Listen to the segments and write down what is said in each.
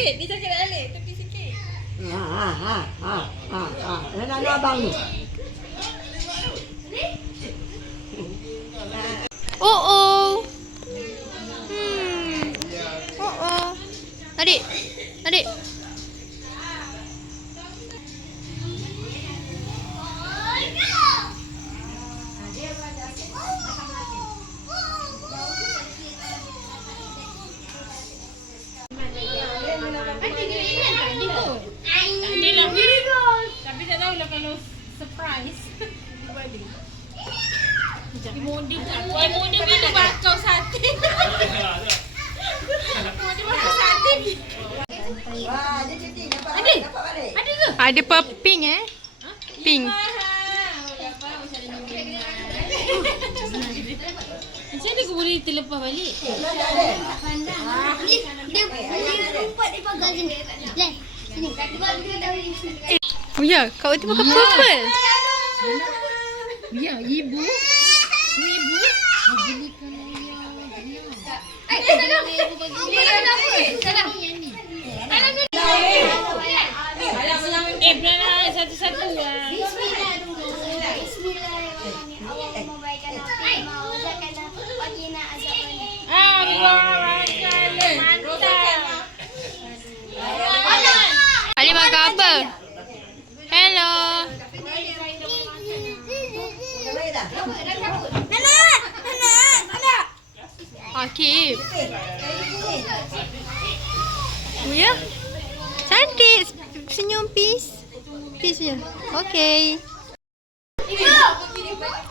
sikit. Dia cakap Alif. Tepi sikit. Nak abang ni. Oh. Adik. Tapi tak tahulah kalau surprise. Model bila bakar sate. Model bakar sate. Wah, dia cuti dapat balik. Ada ke? Ada pink Pink. Macam mana aku boleh terlepas balik? Dia rumput di pagar sini. Lai, sini. Oh ya, kau tu pakai purple. Ya, ibu. Ibu. Benar satu-satu lah. Bismillah dulu. Bismillahirrahmanirrahim. Allah memberikan hati, mengawalkan wajina azabani. Mantap. Ali makan apa? Hello. Akib. Oh ya? Cantik. Senyum peace. Peace je. Okay.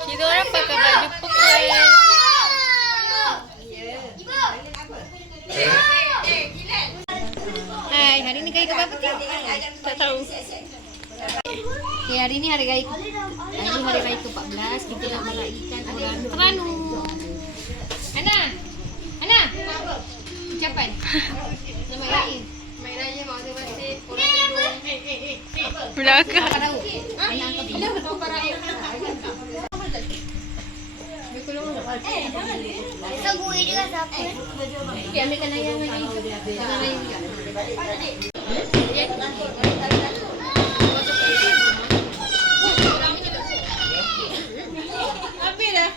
Kita orang pakai baju purple. Hai, hari ni gaya kau apa tu? Tak tahu. Okay, hari ni hari raya ke-14. Kita nak meraihkan orang Terengganu. Ana. Ucapan. Selamat raya. Selamat raya masing-masing. Belakang. Ada kau para So, gue juga siapa? Okay, ambilkan ayam lagi. Jangan ayam juga. Habis dah.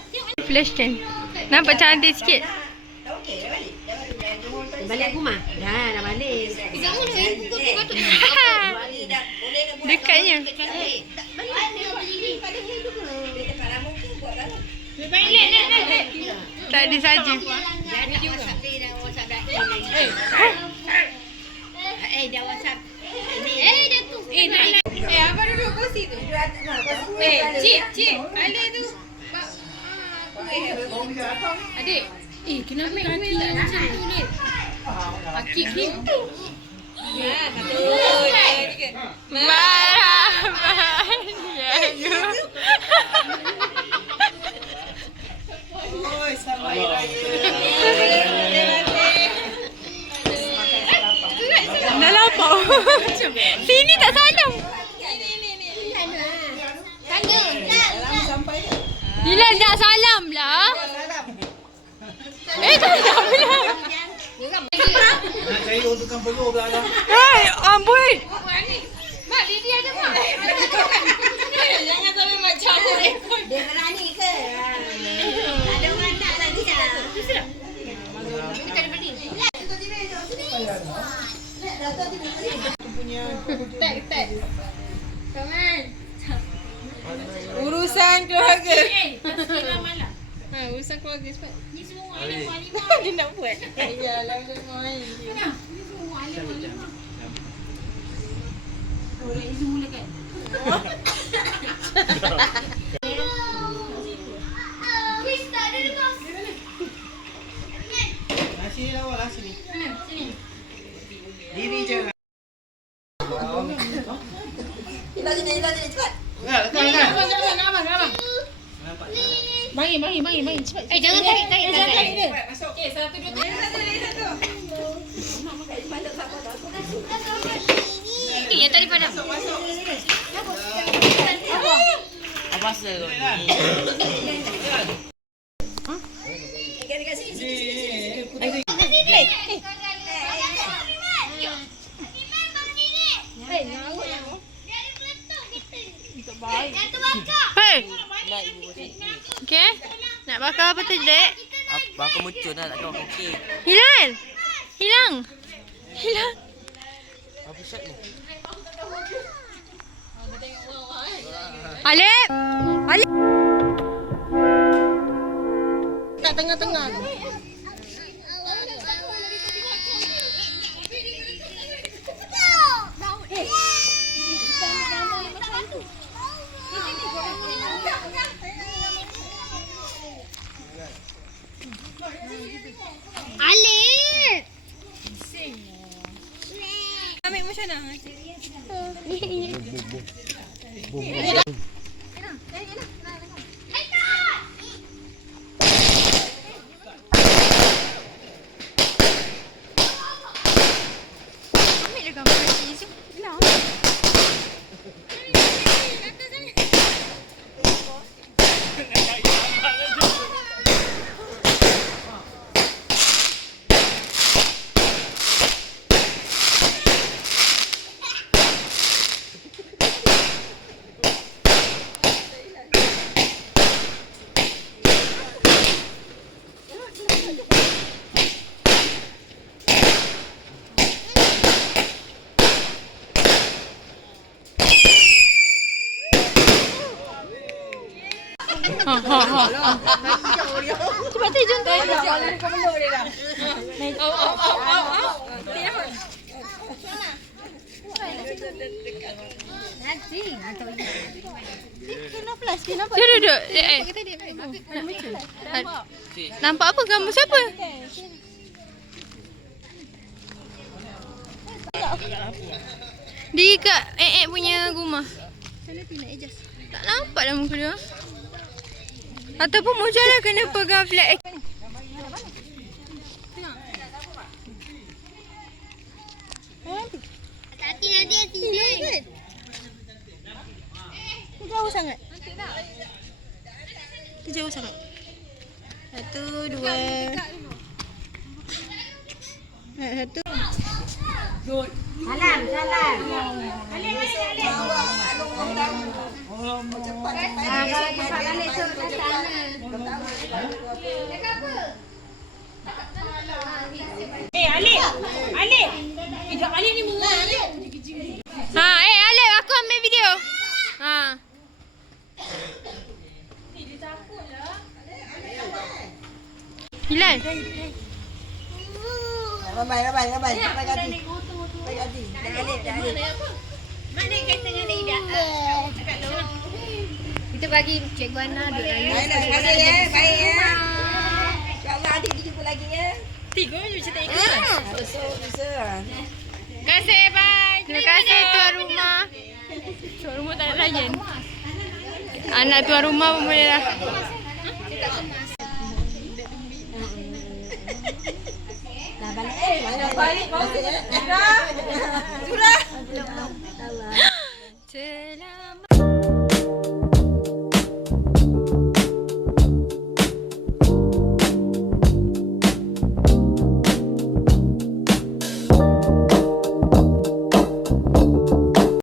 Flash can. Nampak cantik sikit. Balik rumah? Dah balik. Dekatnya. Tak ada saja. Dah WhatsApp. Abang duduk kursi tu. Cik. Alif tu. Adik. Kenapa kaki macam tu ni? Kaki gitu. Ya, satu, dua, tiga. Marhaban. Ya, you. Oi, selamat raya. Dah lapar. Sini tak salam. Bilal nak salam lah. Tak salam lah. Nak cari orang tukang peluh pula dah. Amboi. Mak, Lidi ada mak. Jangan sampai mak cabut rekod. Dia berani ke? Ada orang nak lagi dah. Tek. Kawan. Urusan keluarga. Urusan keluarga cepat. Ni semua ada wali Dia nak buat. Yalah, dia main. Ni semua ada wali. Boleh isi mulakan. Wis tak ada lepas. Sini lawa lah sini. Sini. Diri je. Kita sini cepat. Abang. Bagi cepat. Jangan tarik. dia. Okey, 1 2 3. Ni yang tadi padam. Apa pasal kau ni? Dekat sini. bakar apa tu, Dek? Bakar muncul dah, tak tahu okey. Hilal! Hilang! Hilang! Apa shot ni? Alip! Alip! Tak tengah-tengah tu. Alif. Ambil macam mana? Ambil dah gambar ni. Hilang. Cepat terjun tu. Dia duduk. Nampak apa gambar siapa? Di kat punya rumah. Tak nampak dah muka dia. Ataupun Mujahlah kena pegang flag. Hati-hati. Jauh sangat. Jauh sangat. 1, 2. Satu. Salam. Alif ni murah Alif. Alif, aku ambil video. Hilal. Bye. Baik hati. Dah Alif. Mana kata dengan Ida? Cakap lu. Kita bagi Cikgu Ana duduk lagi. Terima kasih ya. Baik ya. InsyaAllah adik jumpa lagi ya. 3 je macam tak ikut. Bisa. Terima kasih, bye. Terima kasih tuan rumah. Tuan rumah tak nak layan. Anak tuan rumah pun boleh lah. Balik. Selamat.